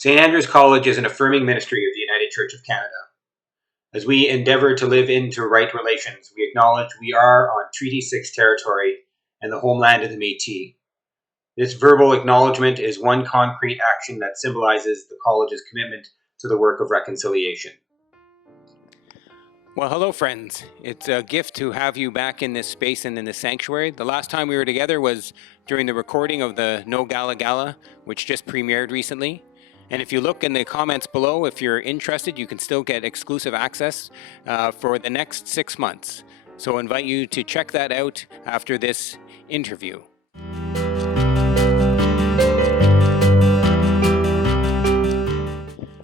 St. Andrew's College is an affirming ministry of the United Church of Canada. As we endeavour to live into right relations, we acknowledge we are on Treaty 6 territory and the homeland of the Métis. This verbal acknowledgement is one concrete action that symbolizes the college's commitment to the work of reconciliation. Well, hello, friends. It's a gift to have you back in this space and in this sanctuary. The last time we were together was during the recording of the NoGalaGala, which just premiered recently. And if you look in the comments below, if you're interested, you can still get exclusive access for the next 6 months. So I invite you to check that out after this interview.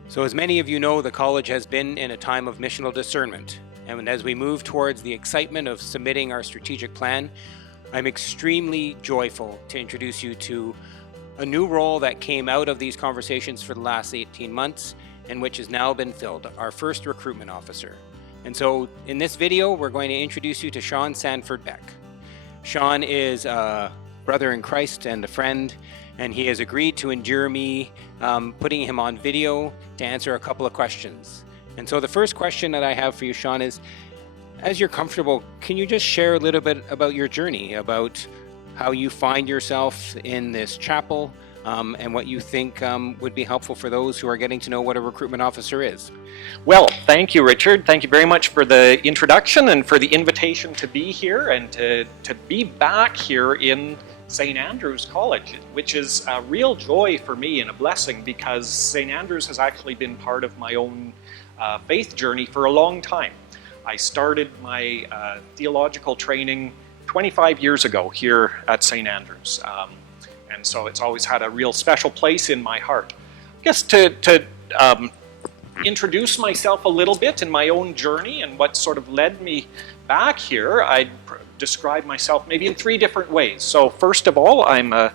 So as many of you know, the college has been in a time of missional discernment. And as we move towards the excitement of submitting our strategic plan, I'm extremely joyful to introduce you to a new role that came out of these conversations for the last 18 months and which has now been filled, our first recruitment officer. And so in this video, we're going to introduce you to Shawn Sanford Beck. Shawn is a brother in Christ and a friend, and he has agreed to endure me putting him on video to answer a couple of questions. And so the first question that I have for you, Shawn, is, as you're comfortable, can you just share a little bit about your journey, about how you find yourself in this chapel, and what you think would be helpful for those who are getting to know what a recruitment officer is? Well, thank you, Richard. Thank you very much for the introduction and for the invitation to be here and to be back here in St. Andrew's College, which is a real joy for me and a blessing, because St. Andrew's has actually been part of my own faith journey for a long time. I started my theological training 25 years ago here at St. Andrew's, and so it's always had a real special place in my heart. I guess to introduce myself a little bit in my own journey and what sort of led me back here, I'd describe myself maybe in 3 different ways. So first of all, I'm a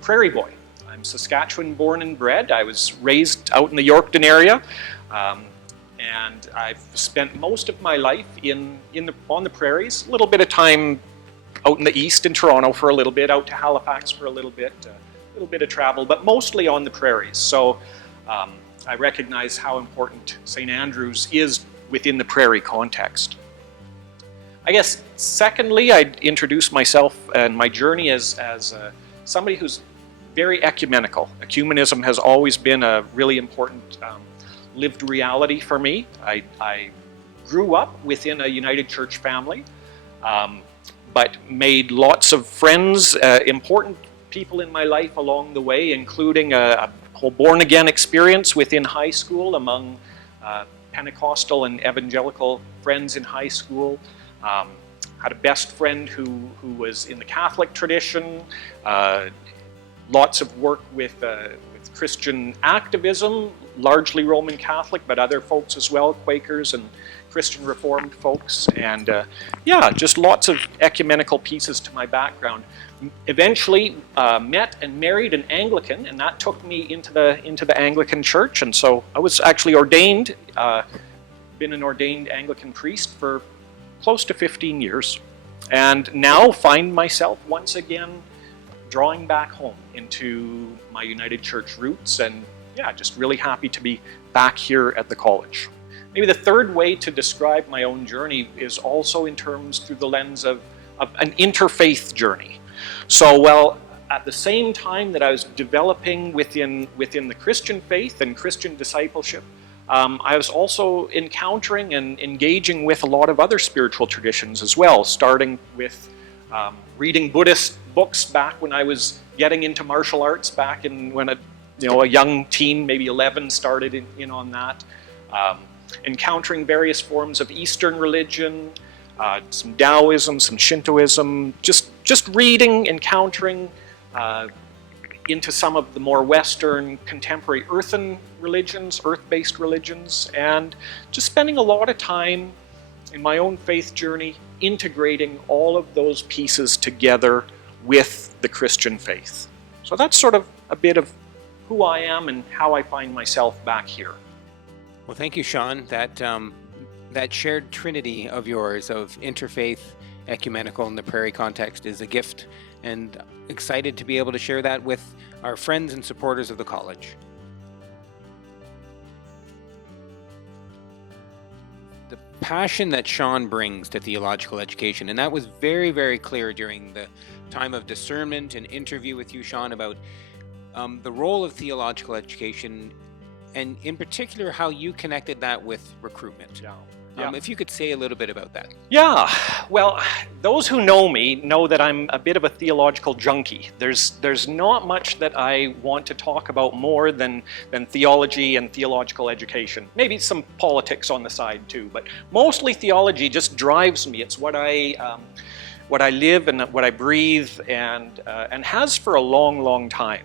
prairie boy. I'm Saskatchewan born and bred. I was raised out in the Yorkton area. And I've spent most of my life on the prairies, a little bit of time out in the east in Toronto for a little bit, out to Halifax for a little bit of travel, but mostly on the prairies. So I recognize how important St. Andrew's is within the prairie context. I guess secondly, I'd introduce myself and my journey as somebody who's very ecumenical. Ecumenism has always been a really important lived reality for me. I grew up within a United Church family, but made lots of friends, important people in my life along the way, including a whole born-again experience within high school among Pentecostal and evangelical friends in high school. Had a best friend who was in the Catholic tradition, lots of work with Christian activism, largely Roman Catholic, but other folks as well, Quakers and Christian Reformed folks, and just lots of ecumenical pieces to my background. Eventually met and married an Anglican, and that took me into the Anglican Church, and so I was actually ordained, been an ordained Anglican priest for close to 15 years, and now find myself once again drawing back home into my United Church roots, and just really happy to be back here at the college. Maybe the third way to describe my own journey is also in terms through the lens of an interfaith journey. So, at the same time that I was developing within the Christian faith and Christian discipleship, I was also encountering and engaging with a lot of other spiritual traditions as well, starting with reading Buddhist books back when I was getting into martial arts back when a young teen, maybe 11, started in on that. Encountering various forms of Eastern religion, some Taoism, some Shintoism, just reading, encountering into some of the more Western contemporary earth-based religions, and just spending a lot of time in my own faith journey integrating all of those pieces together with the Christian faith. So that's sort of a bit of who I am and how I find myself back here. Well, thank you, Shawn. That shared trinity of yours of interfaith, ecumenical, and the prairie context is a gift, and excited to be able to share that with our friends and supporters of the college. passion that Shawn brings to theological education, and that was very, very clear during the time of discernment and interview with you, Shawn, about the role of theological education, and in particular how you connected that with recruitment. If you could say a little bit about that. Yeah, well, those who know me know that I'm a bit of a theological junkie. There's not much that I want to talk about more than theology and theological education. Maybe some politics on the side too, but mostly theology just drives me. It's what I live and what I breathe, and has for a long, long time.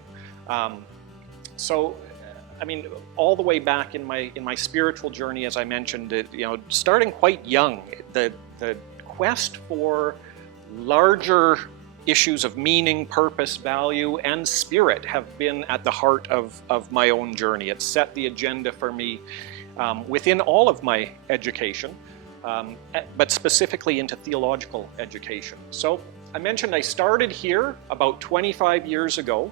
So, I mean, all the way back in my spiritual journey, as I mentioned, starting quite young, the quest for larger issues of meaning, purpose, value, and spirit have been at the heart of my own journey. It's set the agenda for me within all of my education, but specifically into theological education. So I mentioned I started here about 25 years ago,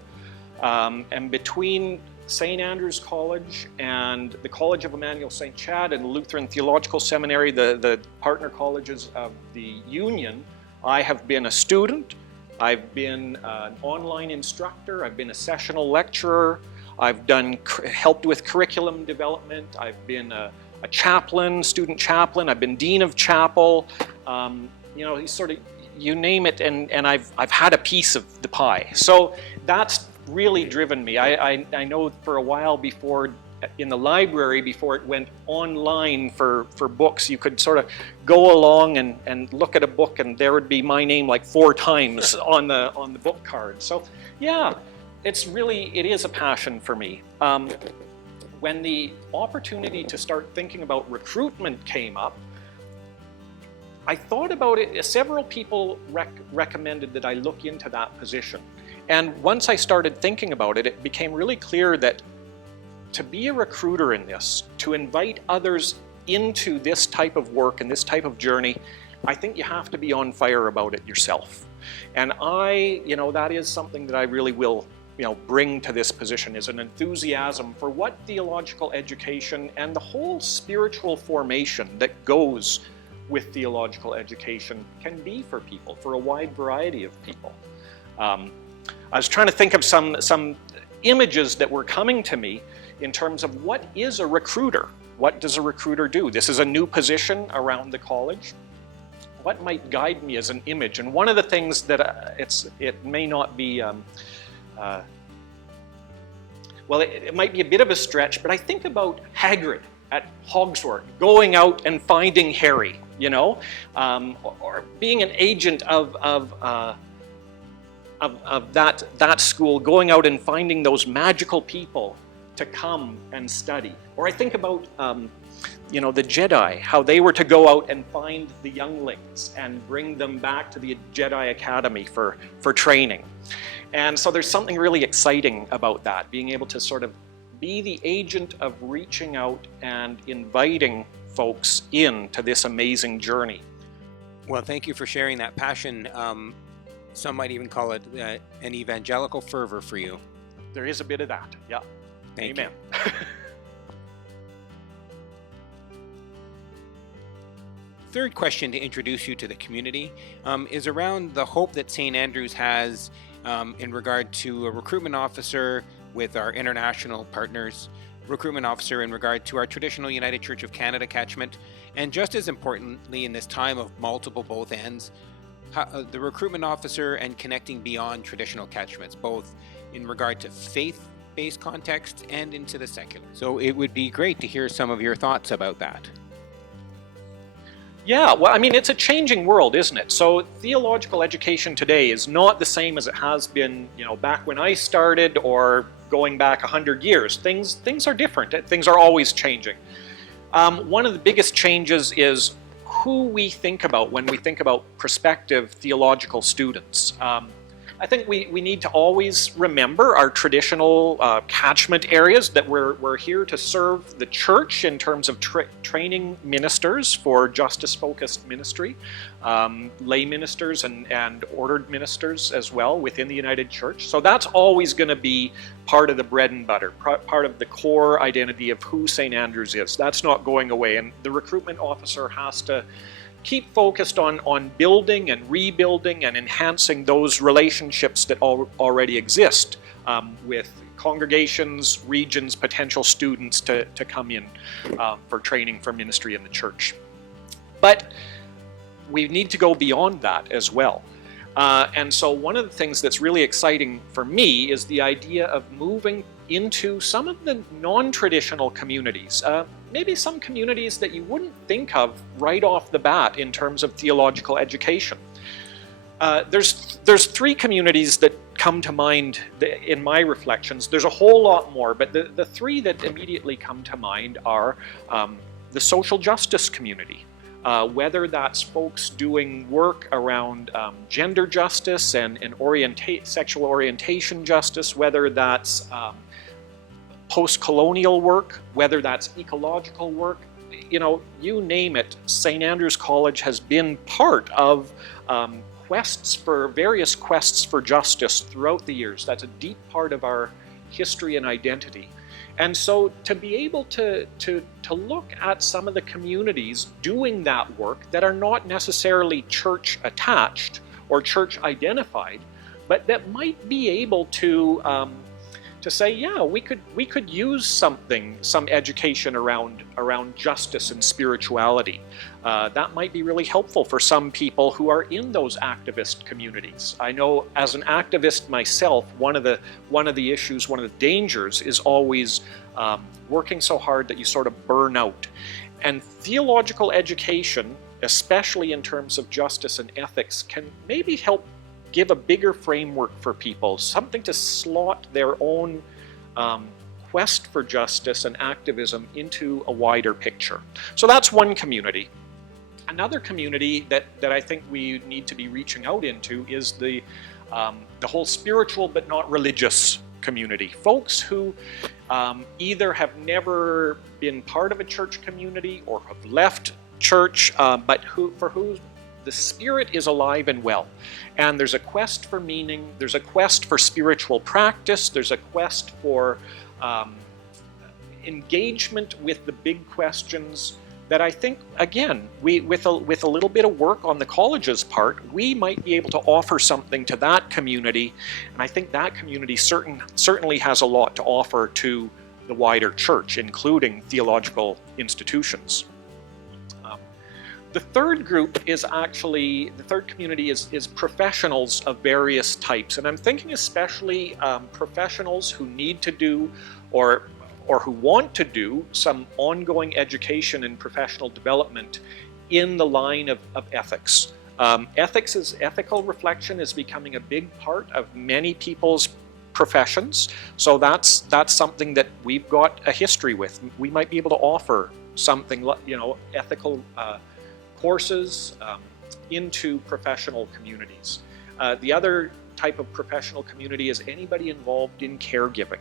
and between St. Andrew's College and the College of Emmanuel St. Chad and Lutheran Theological Seminary, the partner colleges of the Union, I have been a student, I've been an online instructor, I've been a sessional lecturer, I've helped with curriculum development, I've been a chaplain, student chaplain, I've been dean of chapel, sort of, you name it, and I've had a piece of the pie. So that's really driven me. I know for a while before, in the library, before it went online for books, you could sort of go along and look at a book and there would be my name like 4 times on the book card. So yeah, it is a passion for me. When the opportunity to start thinking about recruitment came up, I thought about it. Several people recommended that I look into that position. And once I started thinking about it, it became really clear that to be a recruiter in this, to invite others into this type of work and this type of journey, I think you have to be on fire about it yourself. And that is something that I really will, bring to this position, is an enthusiasm for what theological education and the whole spiritual formation that goes with theological education can be for people, for a wide variety of people. I was trying to think of some images that were coming to me in terms of what is a recruiter? What does a recruiter do? This is a new position around the college. What might guide me as an image? And one of the things that it may not be, it might be a bit of a stretch, but I think about Hagrid at Hogsworth going out and finding Harry, or being an agent of that school, going out and finding those magical people to come and study. Or I think about the Jedi, how they were to go out and find the younglings and bring them back to the Jedi Academy for training. And so there's something really exciting about that, being able to sort of be the agent of reaching out and inviting folks into this amazing journey. Well, thank you for sharing that passion. Some might even call it an evangelical fervor for you. There is a bit of that, yeah. Thank Amen. you. Third question to introduce you to the community is around the hope that St. Andrews has in regard to a recruitment officer with our international partners, recruitment officer in regard to our traditional United Church of Canada catchment, and just as importantly in this time of multiple both ends, the recruitment officer and connecting beyond traditional catchments, both in regard to faith-based context and into the secular. So it would be great to hear some of your thoughts about that. Yeah, well, I mean, it's a changing world, isn't it? So theological education today is not the same as it has been, back when I started or going back 100 years. Things are different. Things are always changing. One of the biggest changes is who we think about when we think about prospective theological students. I think we need to always remember our traditional catchment areas, that we're here to serve the church in terms of training ministers for justice-focused ministry, lay ministers and ordered ministers as well within the United Church. So that's always going to be part of the bread and butter, part of the core identity of who St. Andrews is. That's not going away, and the recruitment officer has to keep focused on building and rebuilding and enhancing those relationships that already exist with congregations, regions, potential students to come in for training for ministry in the church. But we need to go beyond that as well. And so one of the things that's really exciting for me is the idea of moving into some of the non-traditional communities, maybe some communities that you wouldn't think of right off the bat in terms of theological education. There's three communities that come to mind in my reflections. There's a whole lot more, but the three that immediately come to mind are the social justice community. Whether that's folks doing work around gender justice and sexual orientation justice, whether that's post-colonial work, whether that's ecological work, you name it, St. Andrews College has been part of various quests for justice throughout the years. That's a deep part of our history and identity. And so to be able to look at some of the communities doing that work that are not necessarily church attached or church identified, but that might be able to say, yeah, we could use some education around justice and spirituality. That might be really helpful for some people who are in those activist communities. I know as an activist myself, one of the issues, one of the dangers is always working so hard that you sort of burn out. And theological education, especially in terms of justice and ethics, can maybe help give a bigger framework for people, something to slot their own quest for justice and activism into a wider picture. So that's one community. Another community that I think we need to be reaching out into is the whole spiritual but not religious community. Folks who either have never been part of a church community or have left church, but for who the spirit is alive and well. And there's a quest for meaning, there's a quest for spiritual practice, there's a quest for engagement with the big questions that I think, again, with a little bit of work on the college's part, we might be able to offer something to that community. And I think that community certainly has a lot to offer to the wider church, including theological institutions. The third community is professionals of various types. And I'm thinking especially professionals who need to do or who want to do some ongoing education and professional development in the line of ethics. Ethical reflection is becoming a big part of many people's professions. So that's something that we've got a history with. We might be able to offer something, ethical courses into professional communities. The other type of professional community is anybody involved in caregiving.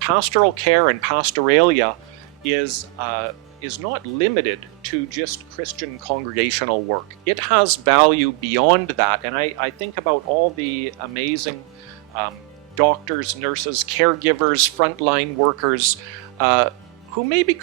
Pastoral care and pastoralia is not limited to just Christian congregational work. It has value beyond that, and I think about all the amazing doctors, nurses, caregivers, frontline workers who maybe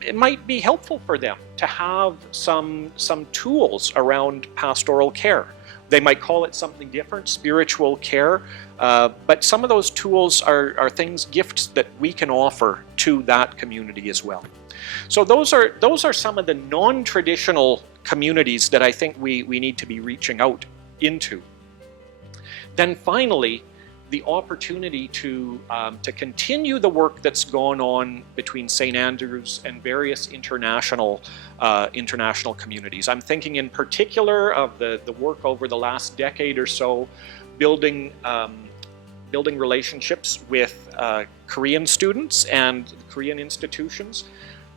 it might be helpful for them to have some tools around pastoral care. They might call it something different, spiritual care, but some of those tools are gifts that we can offer to that community as well. So those are some of the non-traditional communities that I think we need to be reaching out into. Then finally, the opportunity to continue the work that's gone on between St. Andrews and various international communities. I'm thinking in particular of the work over the last decade or so, building relationships with Korean students and Korean institutions,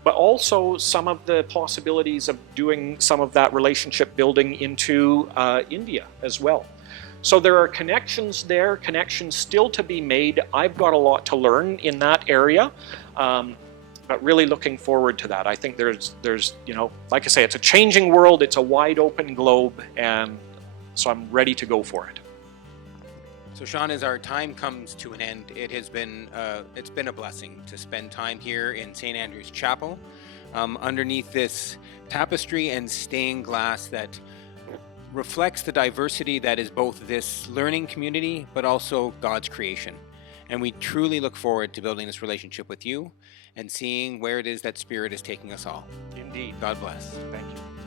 but also some of the possibilities of doing some of that relationship building into India as well. So there are connections there, connections still to be made. I've got a lot to learn in that area, but really looking forward to that. I think there's, you know, like I say, it's a changing world, it's a wide open globe, and so I'm ready to go for it. So Shawn, as our time comes to an end, it's been a blessing to spend time here in St. Andrew's Chapel, underneath this tapestry and stained glass that reflects the diversity that is both this learning community, but also God's creation. And we truly look forward to building this relationship with you and seeing where it is that Spirit is taking us all. Indeed. God bless. Thank you.